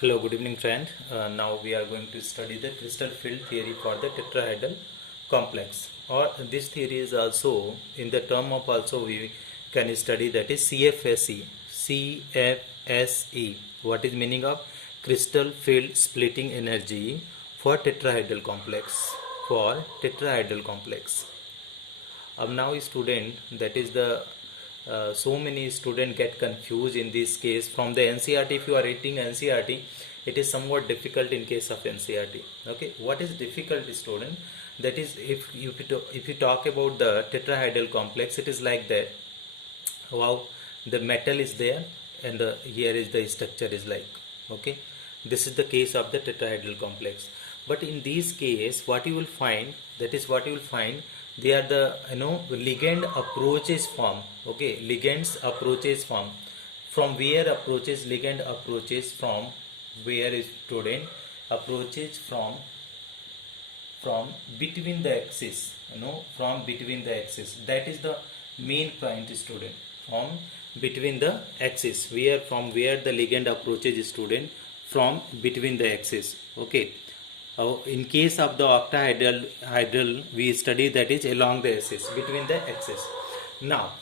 Hello, good evening friend. Now we are going to study the crystal field theory for the tetrahedral complex, or this theory is also in the term of also we can study, that is CFSE. CFSE. What is meaning of crystal field splitting energy for tetrahedral complex? For tetrahedral complex. Now student, that is the so many students get confused in this case from the NCERT. If you are reading NCERT, it is somewhat difficult in case of NCERT. Okay, what is difficult, student? That is, if you talk about the tetrahedral complex, it is like that. Wow, the metal is there, and here is the structure is like. Okay, this is the case of the tetrahedral complex. But in this case, what you will find, that is what you will find, they are the ligand approaches form. Okay, ligands approaches form. From where approaches, ligand approaches from where is student, approaches from between the axis, from between the axis. That is the main point, student. From between the axis, from where the ligand approaches, student, from between the axis. Okay, in case of the octahedral we study, that is along the axis, between the axis. Now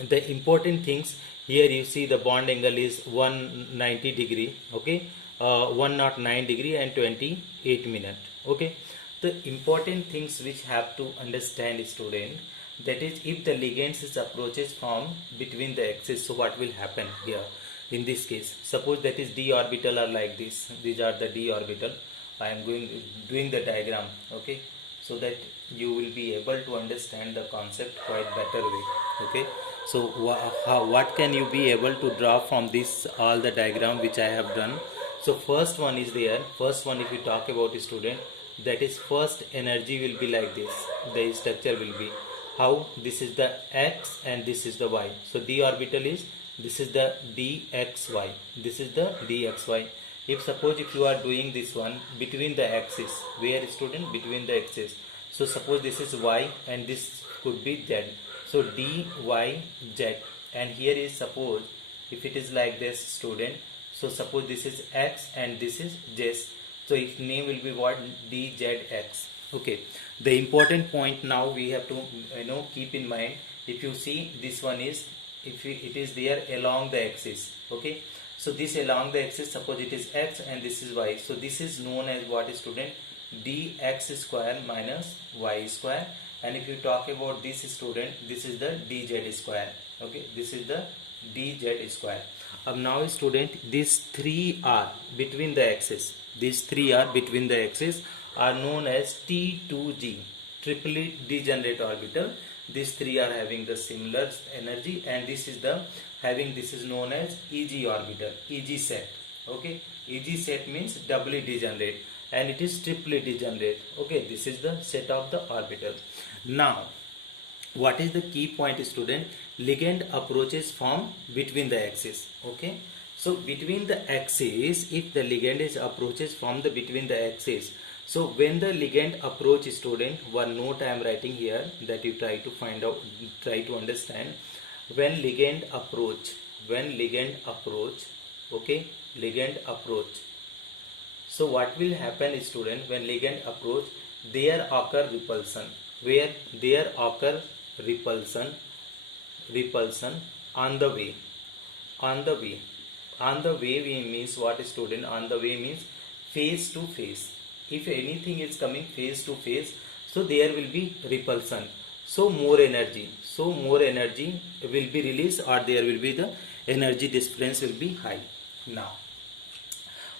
the important things here, you see the bond angle is 190 degree. Okay, 109 degree and 28 minutes. Okay, the important things which have to understand, student, that is if the ligands is approaches from between the axis, so what will happen here in this case? Suppose that is d orbital are like this. These are the d orbital. I am doing the diagram, okay, so that you will be able to understand the concept quite better way. Okay, so what can you be able to draw from this all the diagram which I have done? So first one is there. First one, if you talk about, student, that is first energy will be like this. The structure will be how this is the x and this is the y. So d orbital is, this is the dxy. This is the dxy. If suppose if you are doing this one between the axis, where, student, between the axis, so suppose this is y and this could be z, so dy z, and here is, suppose if it is like this, student, so suppose this is x and this is z, so its name will be what? Dzx. Okay, the important point now we have to keep in mind. If you see, this one is, if it is there along the axis. Okay, so this along the axis, suppose it is x and this is y, so this is known as what, student? Dx square minus y square. And if you talk about this, student, this is the dz square. Okay, this is the dz square. Now, student, these three are between the axis. These three are between the axis are known as T2G, triply degenerate orbital. These three are having the similar energy, and this is the this is known as EG orbital, EG set. Okay, EG set means doubly degenerate, and it is triply degenerate. Okay, this is the set of the orbital. Now, what is the key point, student? Ligand approaches from between the axis. Okay, so between the axis, if the ligand is approaches from the between the axis, so when the ligand approach, student, one note I am writing here that you try to find out, try to understand. When ligand approach, okay, ligand approach, so what will happen, student? When ligand approach, there occur repulsion. Where? There occur repulsion on the way. On the way means what, student? On the way means face to face. If anything is coming face to face, so there will be repulsion. So more energy will be released, or there will be the energy difference will be high. Now,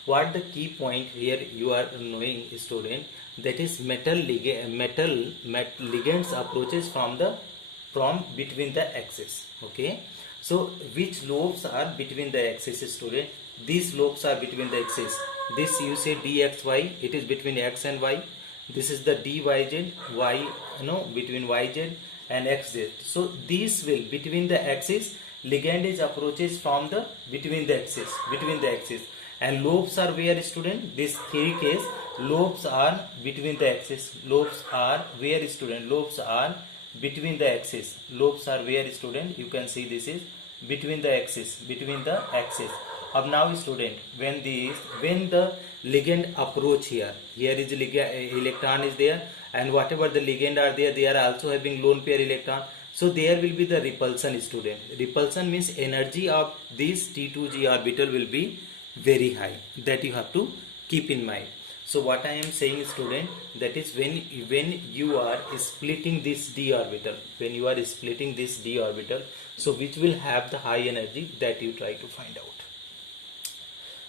what the key point here you are knowing, student, that is metal ligands approaches from between the axis. Okay, so which lobes are between the axis, student? These lobes are between the axis. This you say dxy, it is between x and y. This is the dyz, y, between yz and xz. So these will between the axis, ligand is approaches from the between the axis, and lobes are where, student? This three case, lobes are between the axis. Lobes are where, student? Lobes are between the axis. Lobes are where, student? You can see this is between the axis, अब now student, when the ligand approach here is electron is there, and whatever the ligand are there, they are also having lone pair electron. So there will be the repulsion student. Repulsion means energy of this T2G orbital will be very high. That you have to keep in mind. So what I am saying student, that is when you are splitting this d orbital, so which will have the high energy, that you try to find out.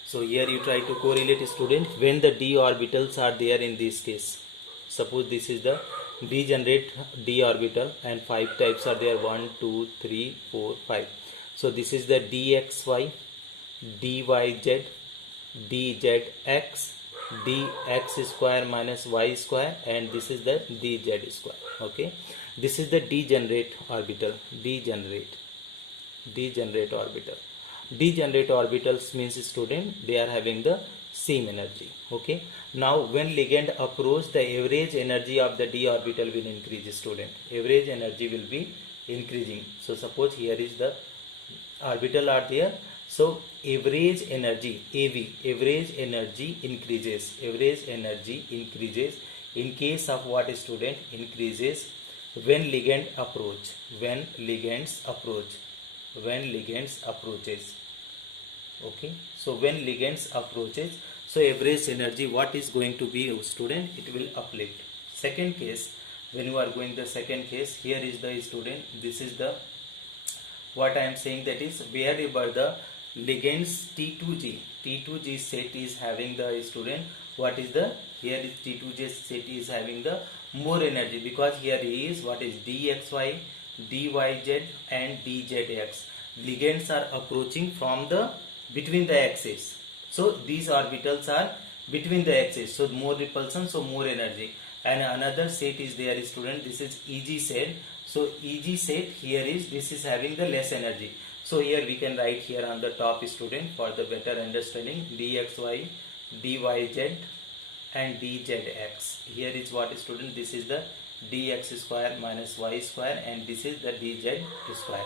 So here you try to correlate student, when the d orbitals are there in this case. Suppose this is the degenerate d orbital and 5 types are there, 1, 2, 3, 4, 5. So this is the dxy, dyz, dzx, dx square minus y square, and this is the dz square. Okay, this is the degenerate orbital. Degenerate orbital. Degenerate orbitals means student, they are having the same energy. Okay, now when ligand approach, the average energy of the d orbital will increase student. Average energy will be increasing. So suppose here is the orbital are there. So average energy, average energy increases. Average energy increases in case of what student? Increases when ligand approach. When ligands approaches. Okay. So when ligands approaches, so average energy what is going to be student? It will uplift. Second case, when you are going the second case, here is the student. This is the what I am saying, that is wherever the ligands T2G set is having the student, what is the, here is T2G set is having the more energy, because here is what is dxy, dyz and dzx. Ligands are approaching from the between the axis. So these orbitals are between the axis. So more repulsion, so more energy. And another set is there student. This is EG set. So EG set here is, this is having the less energy. So here we can write here on the top student for the better understanding, dxy, dyz and dzx. Here is what student? This is the dx square minus y square, and this is the dz square.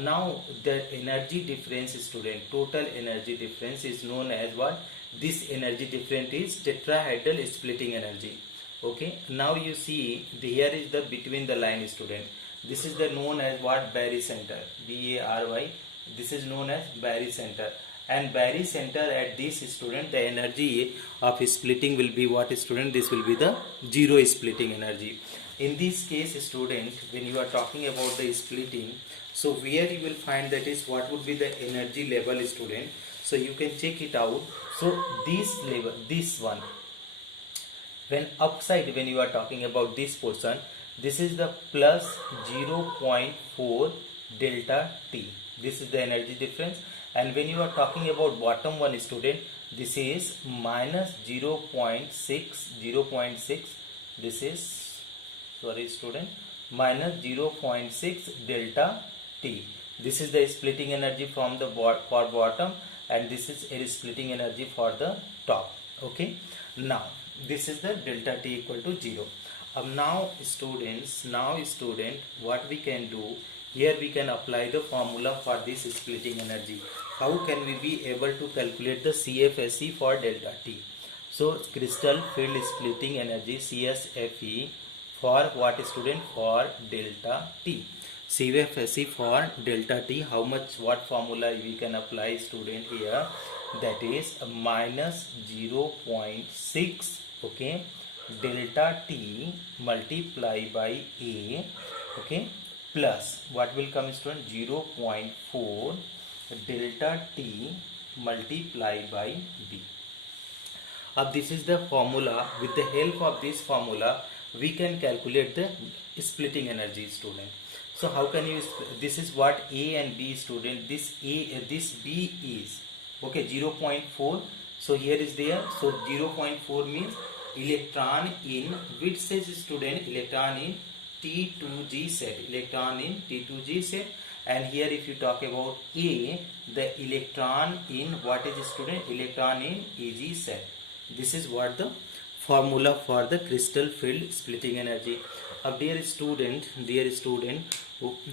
Now the energy difference student, total energy difference is known as what? This energy difference is tetrahedral splitting energy. Okay, now you see here is the between the line student. This is the known as what? Barycenter, BARY. This is known as barycenter, and barycenter at this student, the energy of splitting will be what student? This will be the zero splitting energy. In this case student, when you are talking about the splitting, so where you will find, that is what would be the energy level student. So you can check it out. So this level, this one, when upside, when you are talking about this portion, this is the plus 0.4 delta T. This is the energy difference. And when you are talking about bottom one student, this is minus 0.6. This is, sorry student, minus 0.6 delta T. This is the splitting energy from the for bottom, and this is a splitting energy for the top. Okay, now this is the delta T equal to 0. Now students, what we can do here, we can apply the formula for this splitting energy. How can we be able to calculate the CFSE for delta T? So crystal field splitting energy, CFSE for what student? For delta T. CFSE for delta T, how much, what formula we can apply student here? That is minus 0.6, okay, delta T multiply by A, okay, plus what will come student? 0.4 delta T multiply by B. Now this is the formula. With the help of this formula we can calculate the splitting energy student. So how can you, this is what A and B student, this B is, okay, 0.4. so here is there, so 0.4 means electron in, which says student? Electron in T2G set, and here if you talk about A, the electron in what is student? Electron in EG set. This is what the formula for the crystal field splitting energy. Dear student,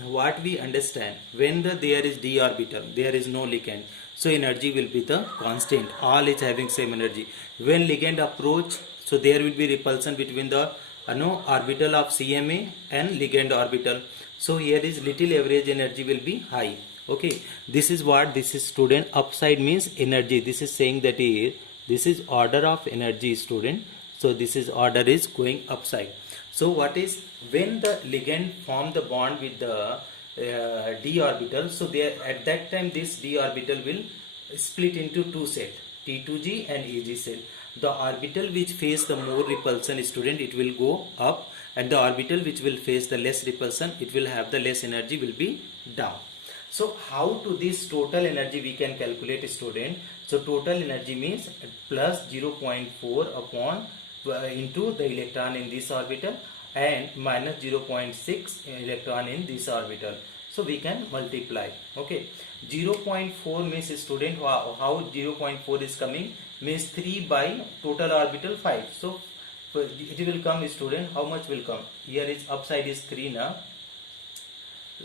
what we understand, when there is d orbital, there is no ligand. so energy will be the constant, all is having same energy. When ligand approach, so there will be repulsion between the orbital of CMA and ligand orbital. So here is little average energy will be high. Okay, this is what this is student. Upside means energy. This is saying that this is order of energy student. So this is order is going upside. So what is when the ligand form the bond with the d orbital, so there at that time this d orbital will split into two set, T2G and EG set. The orbital which face the more repulsion student, it will go up, and the orbital which will face the less repulsion, it will have the less energy, will be down. So how to this total energy we can calculate student? So total energy means plus 0.4 upon into the electron in this orbital and minus 0.6 electron in this orbital. So we can multiply. Okay, 0.4 means student, how 0.4 is coming means 3 by total orbital 5. So it will come student, how much will come? Here is upside is 3 now.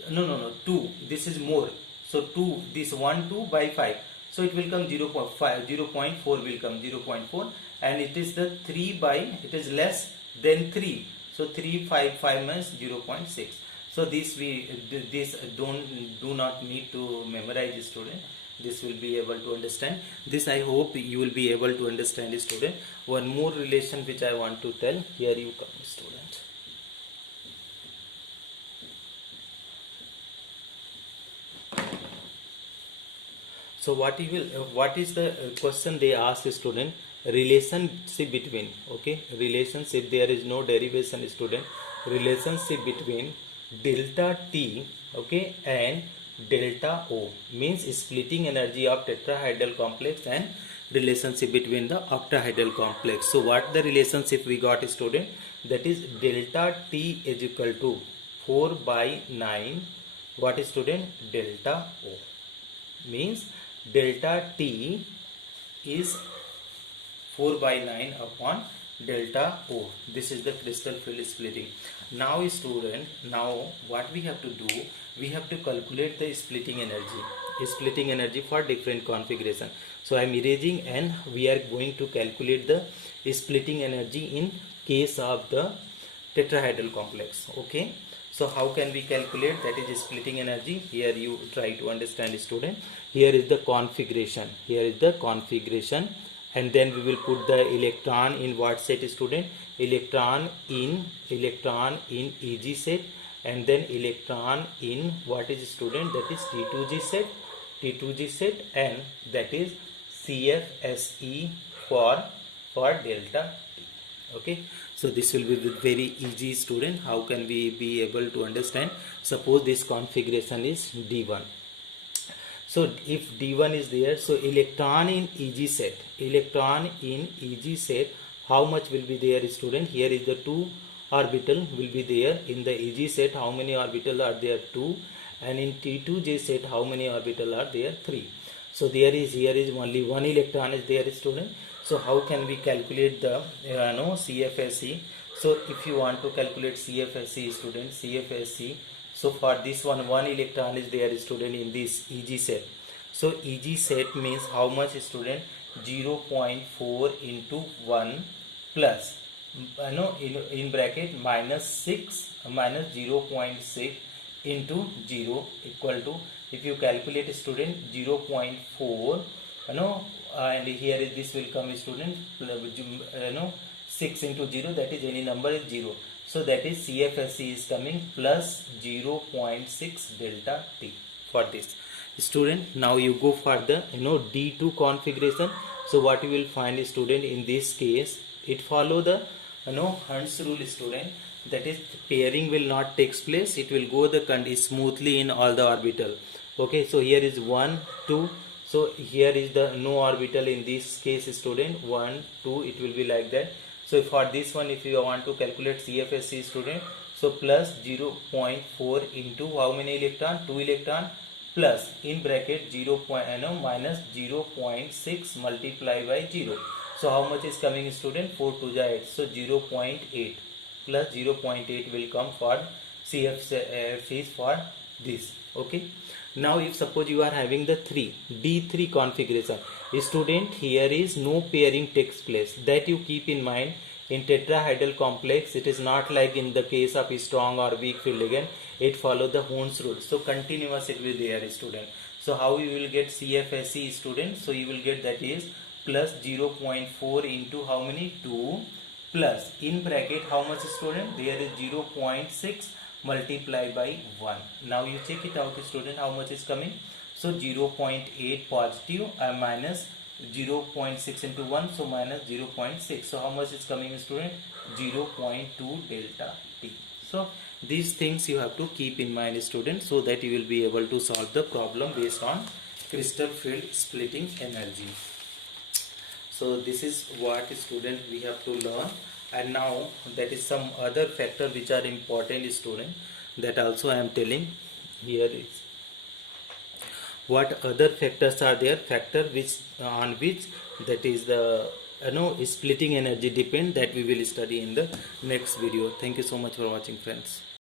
No, 2. This is more. So 2, this 1, 2 by 5. So it will come 0.5, 0.4 will come 0.4, and it is the 3 by, it is less than 3. So 3, 5, 5 minus 0.6. So this do not need to memorize student. This will be able to understand. This I hope you will be able to understand student. One more relation which I want to tell. Here you come student. So what is the question they ask student? Relationship between, okay, relationship, there is no derivation student. Relationship between delta T, okay, and delta O means splitting energy of tetrahedral complex and relationship between the octahedral complex. So what the relationship we got student? That is delta T is equal to 4 by 9. What is student? Delta O means delta T is 4 by 9 upon delta O. This is the crystal field splitting. Now student, now what we have to do, we have to calculate the splitting energy for different configuration. So I am erasing and we are going to calculate the splitting energy in case of the tetrahedral complex. Okay, so how can we calculate that is splitting energy? Here you try to understand student. Here is the configuration, and then we will put the electron in what set student? Electron in EG set, and then electron in what is student? That is T2G set, and that is CFSE for delta T. Okay, so this will be very easy student. How can we be able to understand? Suppose this configuration is D1. So if D1 is there, so electron in EG set, how much will be there student? Here is the 2 orbital will be there in the EG set. How many orbital are there? 2. And in T2J set, how many orbital are there? 3. So here is only 1 electron is there student. So how can we calculate the CFSE? So if you want to calculate CFSE student, so for this one electron is there student in this EG set. So EG set means how much student? 0.4 into 1 plus in bracket minus 0.6 into 0 equal to, if you calculate student, 0.4 and here is this will come student 6 into 0, that is any number is 0. So that is CFSE is coming plus 0.6 delta T for this student. Now you go for the D2 configuration. So what you will find student, in this case it follow the Hund's rule student, that is pairing will not takes place, it will go the smoothly in all the orbital. Okay, so here is 1 2, so here is the no orbital in this case student, 1 2, it will be like that. So for this one, if you want to calculate CFSE student, so plus 0.4 into how many electron? 2 electron, plus in bracket minus 0.6 multiplied by 0. So how much is coming student? 4 to the 8. So 0.8 plus 0.8 will come for CFSE for this. Okay. Now if suppose you are having the 3 D3 configuration, student, here is no pairing takes place. That you keep in mind. In tetrahedral complex, it is not like in the case of strong or weak field ligand, it follow the Horn's rule. So continuous it will be there, student. So how you will get CFSE, student? So you will get that is plus 0.4 into how many? 2 plus in bracket how much, student? There is 0.6 multiplied by 1. Now you check it out, student, how much is coming. So 0.8 positive minus 0.6 into 1, so minus 0.6. So how much is coming, student? 0.2 delta T. So these things you have to keep in mind, student, so that you will be able to solve the problem based on crystal field splitting energy. So this is what, student, we have to learn. And now that is some other factor which are important, student, that also I am telling. Here is what other factors are there, factor which on which that is the splitting energy depend, that we will study in the next video. Thank you so much for watching, friends.